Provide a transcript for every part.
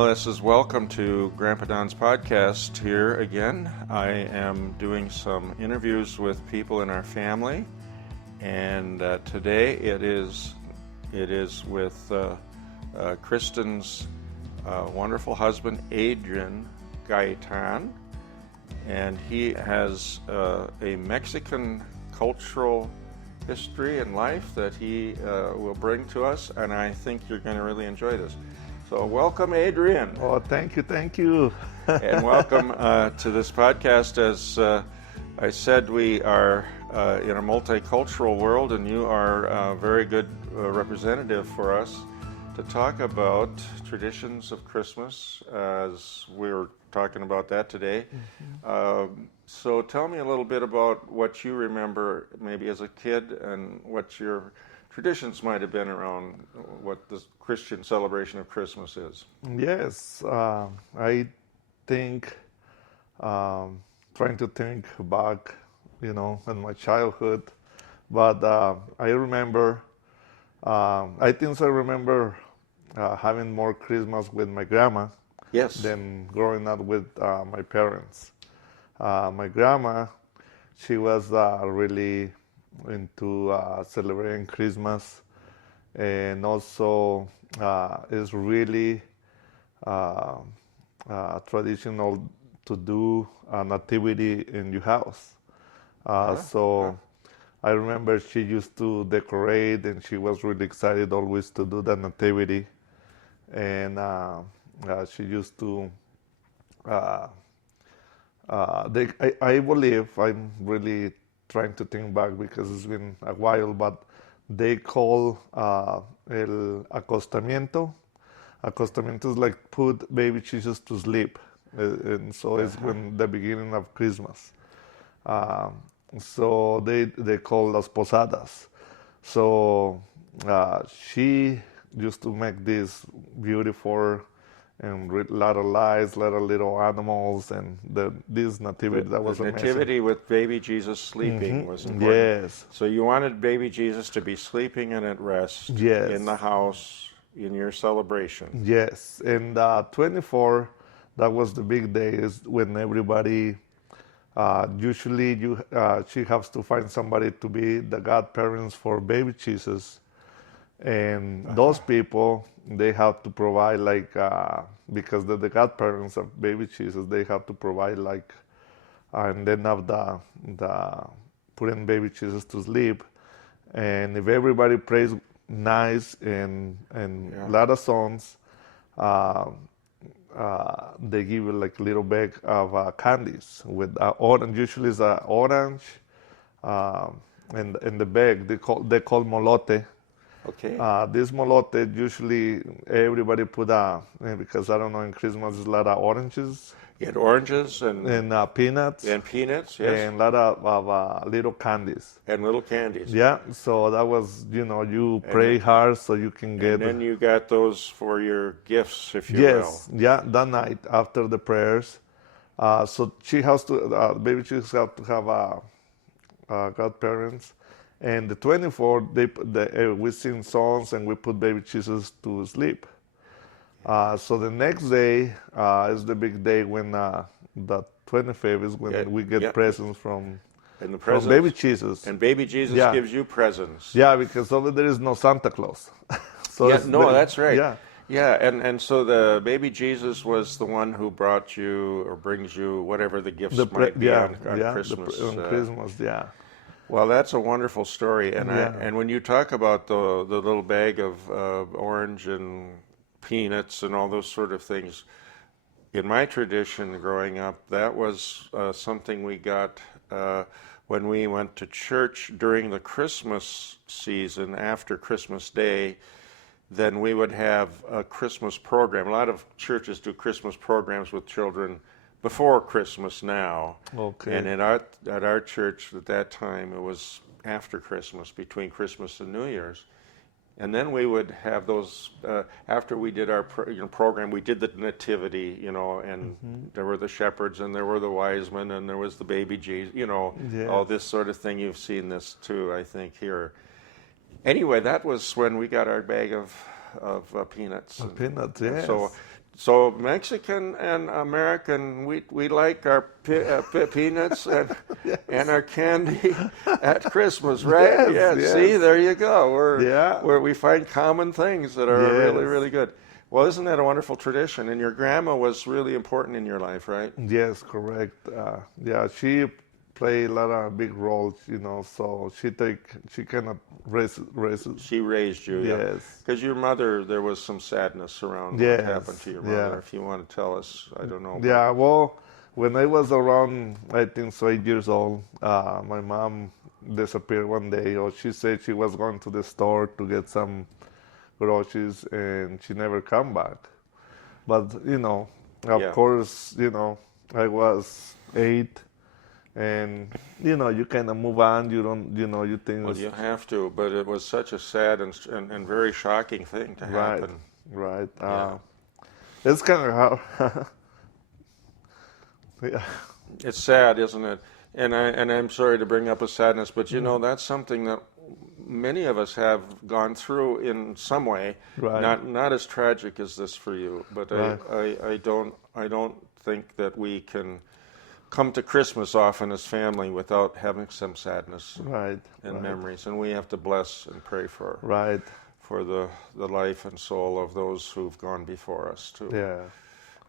Well, this is welcome to Grandpa Don's podcast here again. I am doing some interviews with people in our family, and today it is with Kristen's wonderful husband, Adrian Gaitan, and he has a Mexican cultural history and life that he will bring to us, and I think you're going to really enjoy this. So welcome, Adrian. Oh, thank you. And welcome to this podcast. As I said, we are in a multicultural world, and you are a very good representative for us to talk about traditions of Christmas, as we were talking about that today. Mm-hmm. So tell me a little bit about what you remember maybe as a kid and what your traditions might have been around what the Christian celebration of Christmas is. Yes, I think, trying to think back, in my childhood, but I remember, having more Christmas with my grandma than growing up with my parents. My grandma, she was really into celebrating Christmas, and also is really traditional to do an activity in your house. So I remember she used to decorate, and she was really excited always to do that activity. And she used to, I believe, I'm really trying to think back because it's been a while, but they call el acostamiento. Acostamiento is like put baby Jesus to sleep, and so it's when the beginning of Christmas. So they call las posadas. So she used to make this beautiful and a lot of lights, a lot of little animals, and this nativity that was amazing. Nativity with baby Jesus sleeping was important. Yes. So you wanted baby Jesus to be sleeping and at rest in the house in your celebration. Yes, and 24, that was the big day, is when everybody, usually she has to find somebody to be the godparents for baby Jesus. And those people, they have to provide because the godparents of baby Jesus, they have to provide and then have the putting baby Jesus to sleep. And if everybody prays nice and a lot of songs, they give you a little bag of candies with orange. Usually it's orange, and the bag they call molote. Okay. This molote, usually everybody put because I don't know, in Christmas there's a lot of oranges. You had oranges and peanuts. And peanuts, yes. And a lot of little candies. And little candies. Yeah, so that was, you pray hard so you can get. And then you got those for your gifts, if you will. Yes, yeah, that night after the prayers. So she has to, baby Jesus have to have godparents. And the 24th, we sing songs and we put baby Jesus to sleep. So the next day is the big day when the 25th is when we get presents from baby Jesus. And baby Jesus gives you presents. Yeah, because over there is no Santa Claus. That's right. Yeah. Yeah, and so the baby Jesus was the one who brought you or brings you whatever the gifts might be on Christmas. On Christmas, yeah. Well, that's a wonderful story, and when you talk about the little bag of orange and peanuts and all those sort of things, in my tradition growing up, that was something we got when we went to church during the Christmas season after Christmas Day. Then we would have a Christmas program. A lot of churches do Christmas programs with children before Christmas now. Okay. And at our church at that time, it was after Christmas, between Christmas and New Year's. And then we would have those, after we did our program, we did the nativity, and there were the shepherds and there were the wise men and there was the baby Jesus, all this sort of thing. You've seen this too, I think, here. Anyway, that was when we got our bag of peanuts. Peanuts, yes. So Mexican and American, we like our peanuts and our candy at Christmas, right? Yes, Yeah. yes. See, there you go. Yeah. Where we find common things that are really, Yes. really good. Well, isn't that a wonderful tradition? And your grandma was really important in your life, right? Yes, correct. Yeah, she played a lot of big roles, so she cannot raise. She raised you, yeah. Yes. Because your mother, there was some sadness around what happened Yes. to your Yeah. mother. If you want to tell us, I don't know. Yeah, well, when I was around, I think so 8 years old, my mom disappeared one day, or she said she was going to the store to get some groceries, and she never come back. But of Yeah. course, I was 8, and you kind of move on. You don't, you think Well, you have to, but it was such a sad and very shocking thing to right, happen. right. Yeah. It's kind of hard. Yeah, It's sad, isn't it? And I'm sorry to bring up a sadness, but that's something that many of us have gone through in some way. right, Not as tragic as this for you, but right, I don't think that we can come to Christmas often as family without having some sadness right, and right, memories, and we have to bless and pray for right. the life and soul of those who've gone before us too. Yeah,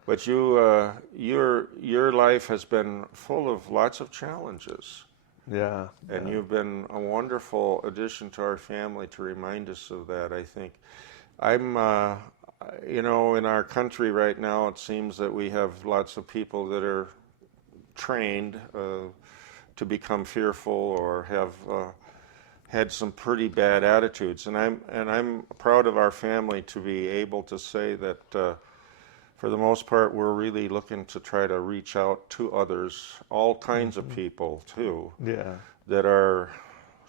But your life has been full of lots of challenges, yeah, and yeah, you've been a wonderful addition to our family to remind us of that. I think I'm, in our country right now, it seems that we have lots of people that are trained to become fearful or have had some pretty bad attitudes, and I'm proud of our family to be able to say that. For the most part, we're really looking to try to reach out to others, all kinds of people too, yeah. that are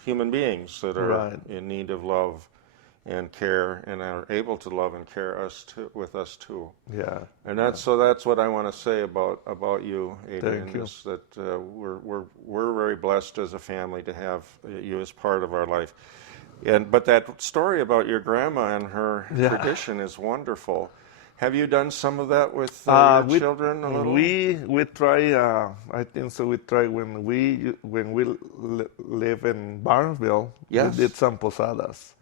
human beings that are Right. in need of love and care and are able to love and care with us too. Yeah. And that's what I want to say about you, Adrian. Thank you. Is that we're very blessed as a family to have you as part of our life. But that story about your grandma and her Yeah. tradition is wonderful. Have you done some of that with your we, children a little? we try. I think so. We try when we live in Barnesville. Yes. We did some posadas,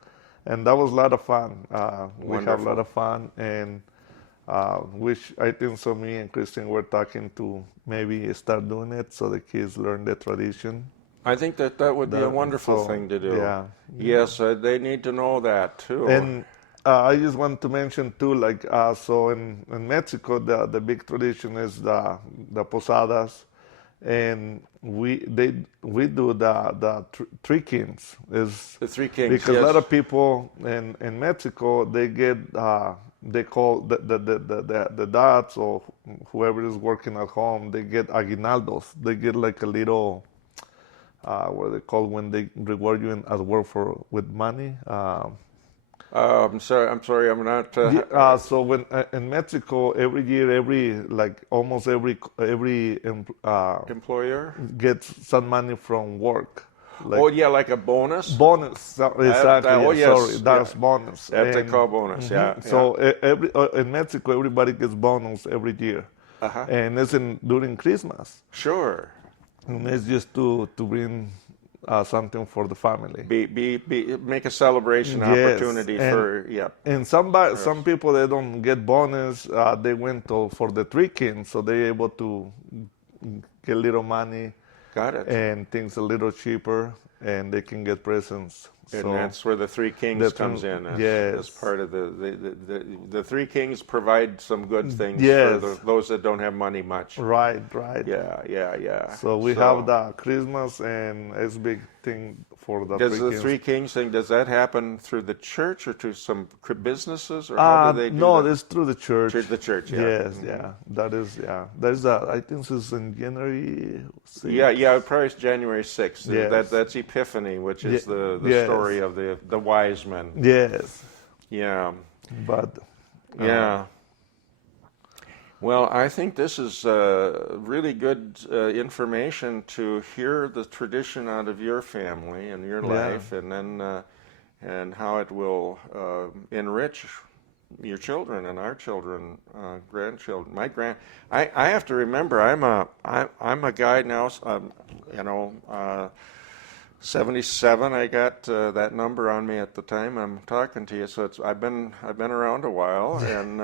and that was a lot of fun. We have a Wonderful. lot of fun, and which I think so. Me and Christian were talking to maybe start doing it so the kids learn the tradition. I think that would be a wonderful So, thing to do. yeah. Yes, they need to know that too. And I just want to mention too, like so in Mexico, the big tradition is the posadas, and we do the three kings is The Three Kings, because yes. a lot of people in Mexico they get they call the dads or whoever is working at home, they get aguinaldos. They get like a little what they call when they reward you at work with money. I'm sorry, I'm not. So when in Mexico, every year, almost every Employer? gets some money from work. Oh yeah, like a bonus. Bonus, exactly. oh, Yeah, yes, sorry, that's yeah. bonus. That they And- call bonus. Yeah. So in Mexico, everybody gets bonus every year, Uh-huh. and it's during Christmas, Sure. and it's just to bring something for the family. Make a celebration Yes, opportunity and- for And some people they don't get bonus. They went for the Three Kings, so they're able to get little money Got it. and things a little cheaper, and they can get presents. And So that's where the Three Kings comes in. As part of the Three Kings provide some good things Yes. for those that don't have money much. right. Yeah. So we have the Christmas, and it's big thing for the Does Three the Kings. Three Kings thing, does that happen through the church or to some businesses, or how do they do no, that? it's through the church. The church, yeah. Yes, yeah. That is, yeah. There's I think this is in January 6th. Yeah, probably it's January 6th. Yes. That's Epiphany, which is the Yes. story of the wise men. Yes, Yeah. but Yeah. Well, I think this is really good information to hear the tradition out of your family and your Yeah. life, and then and how it will enrich your children and our children, grandchildren. I have to remember I'm a guy now. You know, 77. I got that number on me at the time I'm talking to you. So I've been around a while, and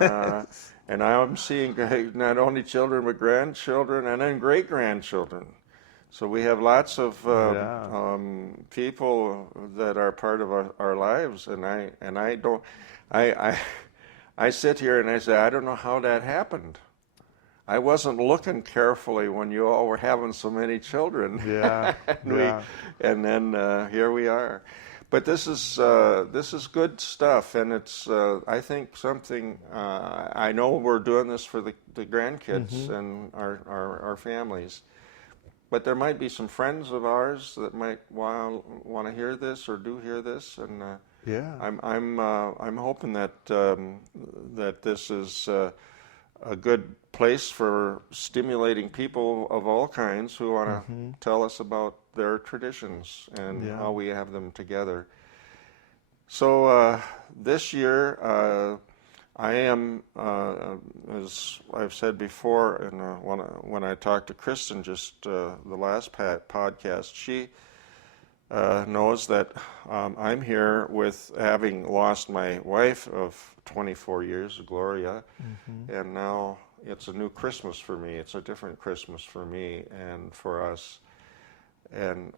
and I'm seeing not only children but grandchildren and then great grandchildren. So we have lots of people that are part of our lives, and I don't, I sit here and I say, I don't know how that happened. I wasn't looking carefully when you all were having so many children. Yeah, and then here we are. But this is good stuff, and it's I think something. I know we're doing this for the grandkids and our families. But there might be some friends of ours that might want to hear this or do hear this, and I'm hoping that that this is a good place for stimulating people of all kinds who want to tell us about their traditions and how we have them together. So this year. I am, as I've said before, and when I talked to Kristen just the last podcast, she knows that I'm here with having lost my wife of 24 years, Gloria, and now it's a new Christmas for me. It's a different Christmas for me and for us. And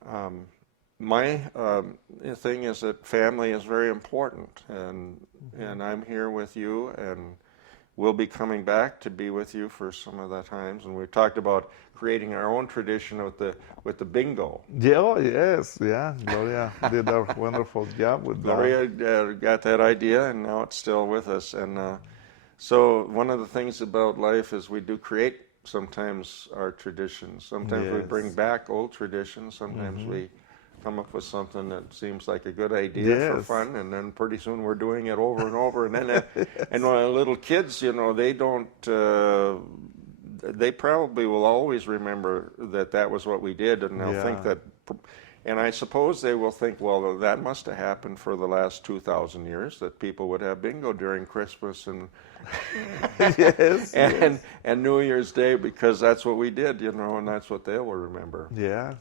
my thing is that family is very important, and I'm here with you, and we'll be coming back to be with you for some of the times. And we've talked about creating our own tradition with the bingo. Yeah, oh, yes, yeah. Gloria did a wonderful job with that. Gloria got that idea, and now it's still with us. And so one of the things about life is we do create sometimes our traditions. Sometimes we bring back old traditions. Sometimes we come up with something that seems like a good idea for fun, and then pretty soon we're doing it over and over. And then, and little kids, you know, they don't. They probably will always remember that was what we did, and they'll think that. And I suppose they will think, well, that must have happened for the last 2,000 years, that people would have bingo during Christmas and and New Year's Day, because that's what we did, you know, and that's what they will remember. Yeah.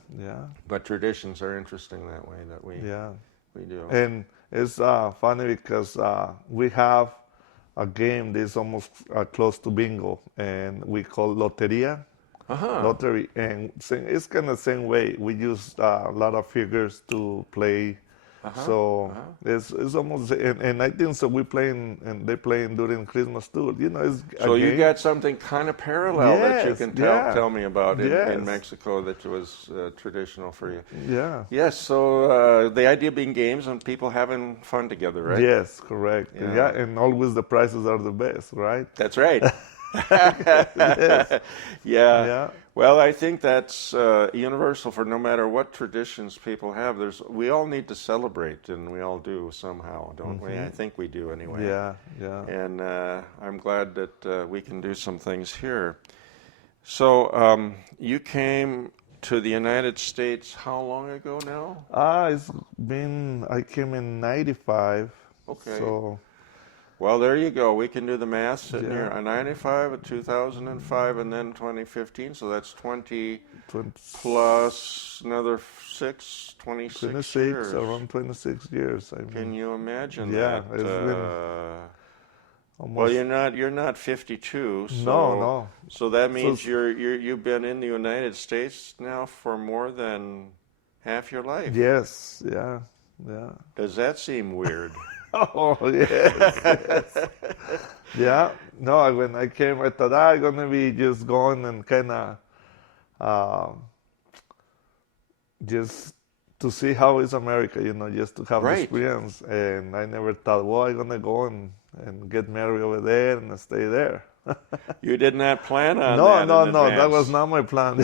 But traditions are interesting that way, that we do. And it's funny because we have a game that's almost close to bingo, and we call Loteria. Lottery, and it's kind of the same way. We use a lot of figures to play, so it's almost, and I think so. We playing and they playing during Christmas too. You know, it's so you got something kind of parallel that you can tell me about in Mexico that was traditional for you. Yeah. Yes. So the idea being games and people having fun together, right? Yes, correct. Yeah, and always the prizes are the best, right? That's right. Yeah. Well, I think that's universal for no matter what traditions people have. We all need to celebrate, and we all do somehow, don't we? I think we do anyway. Yeah. And I'm glad that we can do some things here. So you came to the United States how long ago now? I came in 95. Okay. So. Well, there you go. We can do the math sitting here. 95, 2005, and then 2015. So that's 20 plus another 26 years. Around 26 years. Can you imagine that? Yeah, it's been almost. Well, you're not 52. So, no. So that means you've been in the United States now for more than half your life. Yes. Yeah. Does that seem weird? Oh, yes. Yeah. No, when I came, I thought I'm going to be just going and kind of just to see how is America, you know, just to have the experience. And I never thought, well, I'm going to go and get married over there and stay there. You did not plan on that? No, that was not my plan.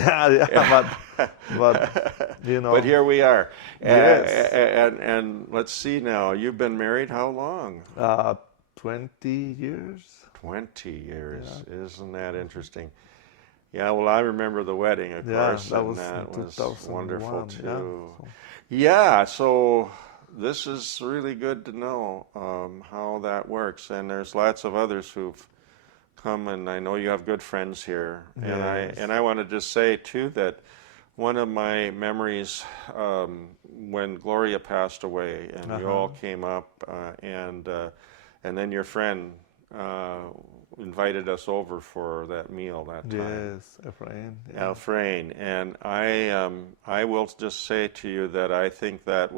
But you know. But here we are. Yes. And let's see now. You've been married how long? 20 years. 20 years. Yeah. Isn't that interesting? Yeah, well, I remember the wedding, of course. That and was that was 2001, wonderful, too. Yeah, so this is really good to know how that works. And there's lots of others who've come, and I know you have good friends here. Yes. And I want to just say too that one of my memories when Gloria passed away, and we all came up, and then your friend invited us over for that meal that time. Yes, Efrain. Yeah. Alfrain, and I will just say to you that I think that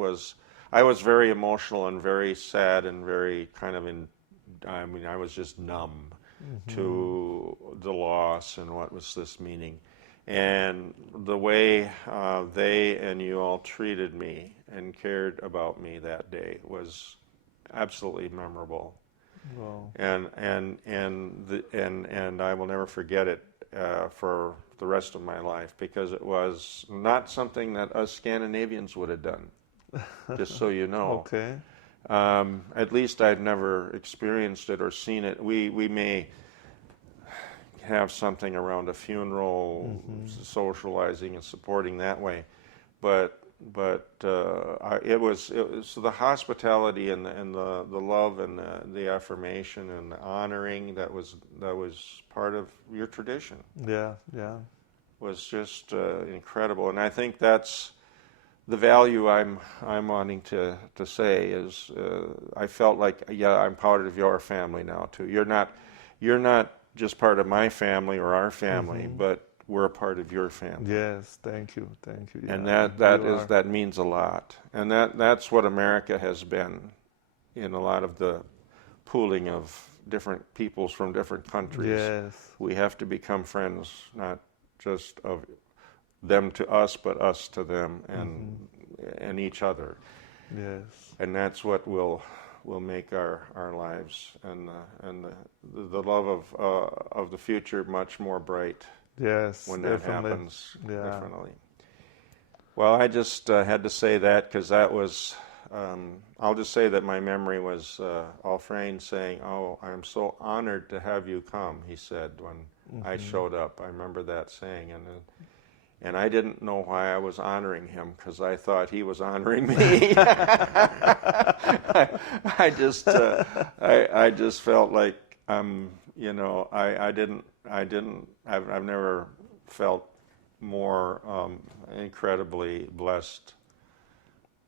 I was very emotional and very sad and very kind of I mean, I was just numb to the loss and what was this meaning. And the way they and you all treated me and cared about me that day was absolutely memorable. Wow. And I will never forget it for the rest of my life, because it was not something that us Scandinavians would have done. Just so you know. Okay. At least I've never experienced it or seen it. We may have something around a funeral, socializing and supporting that way, but it was the hospitality and the love and the affirmation and the honoring that was part of your tradition. Yeah, yeah. Was just incredible, and I think that's the value I'm wanting to say is I felt like, yeah, I'm part of your family now too. You're not just part of my family or our family, but we're a part of your family. Yes, thank you. Yeah, And that means a lot. And that's what America has been in a lot of the pooling of different peoples from different countries. Yes. We have to become friends, not just of them to us, but us to them, and each other. Yes. And that's what will make our lives and the love of the future much more bright. Yes, When definitely. that happens, Yeah. definitely. Well, I just had to say that because that was. I'll just say that my memory was Alfrain saying, "Oh, I'm so honored to have you come," he said when I showed up. I remember that saying, and I didn't know why I was honoring him, because I thought he was honoring me. I just felt like I've never felt more incredibly blessed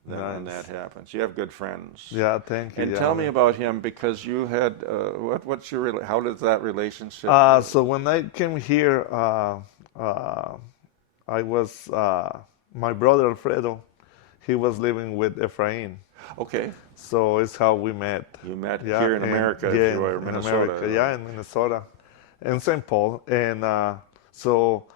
than when that happens. You have good friends. Yeah, thank you. And yeah. tell me about him, because you had what's your how does that relationship? So when I came here, I was my brother Alfredo. He was living with Efrain. Okay. So it's how we met. You met here in America, if you were in Minnesota. America, yeah, in Minnesota, in St. Paul, and so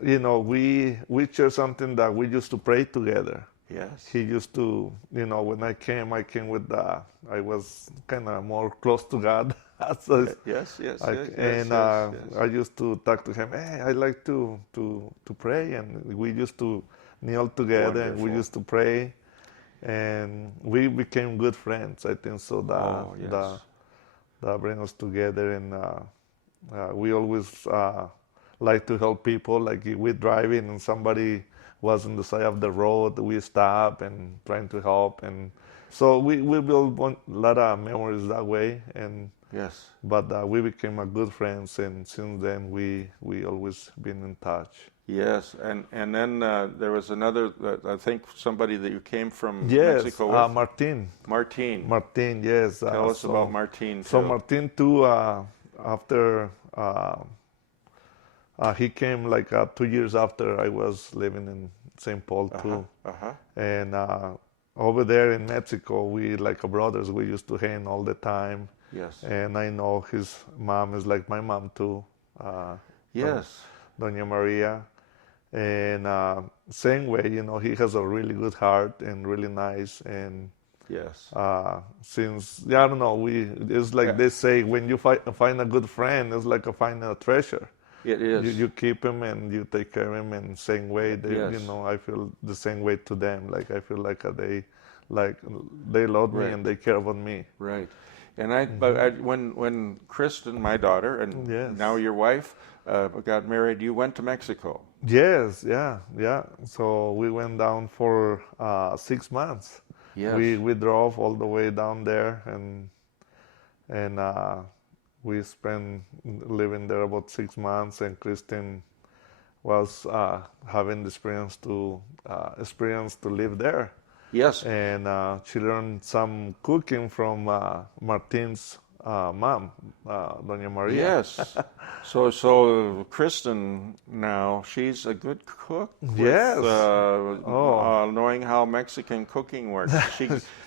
we shared something that we used to pray together. Yes. He used to, when I came with I was kind of more close to God. So Yes. I used to talk to him. Hey, I like to pray, and we used to kneel together and we Wonderful. used to pray, and we became good friends. I think so. That bring us together, and we always like to help people. Like if we're driving and somebody was on the side of the road, we stop and trying to help, and so we built a lot of memories that way. And Yes. but we became a good friends, and since then we always been in touch. Yes, and then there was another. I think somebody that you came from Yes, Mexico with. Martin. Martin. Yes. Tell us about Martin too. So Martin too. After he came like 2 years after I was living in St. Paul too, and over there in Mexico we like brothers. We used to hang all the time. Yes. And I know his mom is like my mom too. Yes. Doña Maria. And same way, he has a really good heart and really nice. And Yes. since, I don't know, it's like they say, when you find a good friend, it's like finding a treasure. It is. You keep him and you take care of him, and same way, Yes. I feel the same way to them. Like I feel like they love me and they care about me. Right. And when Kristen, my daughter, and Yes. now your wife, got married, you went to Mexico. Yes, yeah. So we went down for 6 months. Yes. We drove all the way down there, and we spent living there about 6 months. And Kristen was having the experience to live there. Yes. And she learned some cooking from Martin's mom, Doña Maria. Yes. So Kristen now, she's a good cook with, Yes. knowing how Mexican cooking works.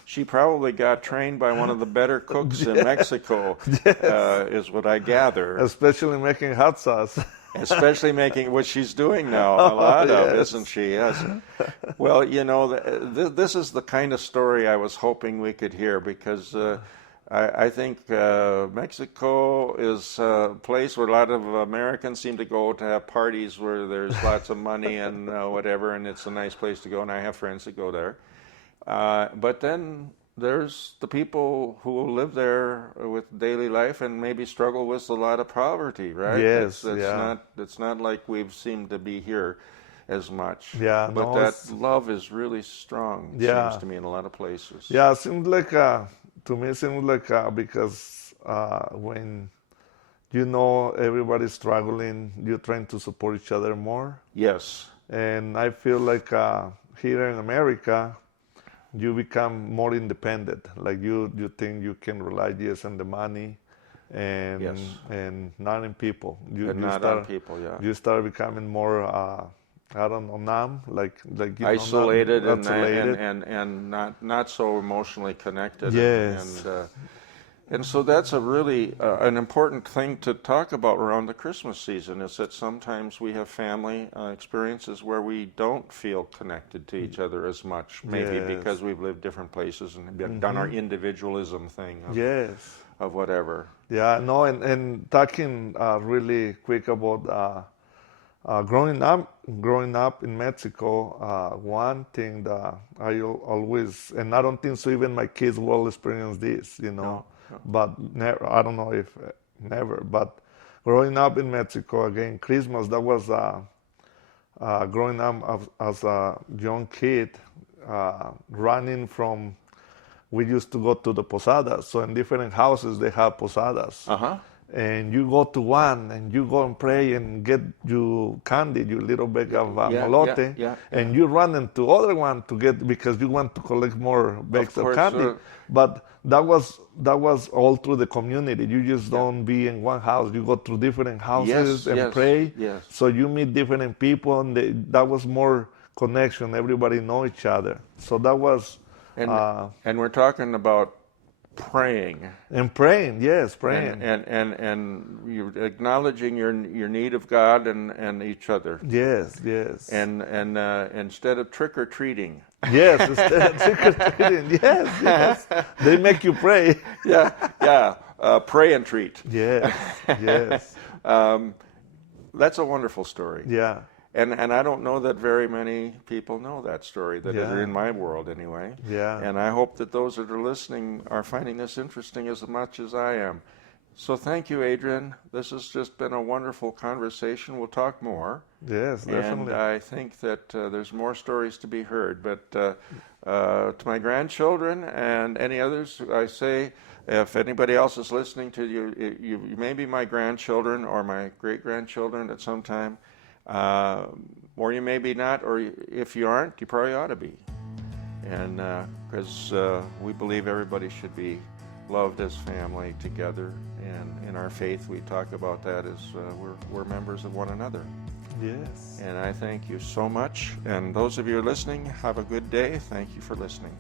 She probably got trained by one of the better cooks in Mexico, is what I gather. Especially making hot sauce. Especially making what she's doing now, a lot of, isn't she? Yes. Well, you know, this is the kind of story I was hoping we could hear, because I think Mexico is a place where a lot of Americans seem to go to have parties where there's lots of money and whatever, and it's a nice place to go, and I have friends that go there. But then there's the people who live there with daily life and maybe struggle with a lot of poverty, right? Yes, It's not like we've seemed to be here as much. Yeah, but no, that love is really strong, it seems to me, in a lot of places. Yeah, it seems like, to me, it seems like because when you know everybody's struggling, you're trying to support each other more. Yes. And I feel like here in America, you become more independent. Like you think you can rely just on the money and not in people. On people, yeah. You start becoming more, I don't know, numb, like isolated, isolated. and not so emotionally connected. Yes. And so that's a really an important thing to talk about around the Christmas season, is that sometimes we have family experiences where we don't feel connected to each other as much, maybe because we've lived different places and done our individualism thing of whatever. Yeah, no, and talking really quick about growing up in Mexico, one thing that I always, and I don't think so even my kids will experience this, you know. No. But never, I don't know if never, but growing up in Mexico, again, Christmas, that was growing up as a young kid, running from, we used to go to the posadas. So in different houses, they have posadas. And you go to one and you go and pray and get you candy, you little bag of molote, and you run into other one to get, because you want to collect more bags of candy. But that was all through the community. You just don't be in one house. You go through different houses and pray. So you meet different people, and that was more connection. Everybody know each other. So that was. And we're talking about praying. And praying, yes, praying. And you're acknowledging your need of God and each other. Yes. And instead of trick or treating. Yes, instead of trick or treating. Yes. They make you pray. Pray and treat. Yes. That's a wonderful story. Yeah. And I don't know that very many people know that story, that are in my world anyway. Yeah. And I hope that those that are listening are finding this interesting as much as I am. So thank you, Adrian. This has just been a wonderful conversation. We'll talk more. Yes, definitely. And I think that there's more stories to be heard. But to my grandchildren and any others, I say, if anybody else is listening to you, you may be my grandchildren or my great-grandchildren at some time. Or you may be not, or if you aren't, you probably ought to be. And because we believe everybody should be loved as family together, and in our faith we talk about that as we're members of one another. Yes. And I thank you so much. And those of you listening, have a good day. Thank you for listening.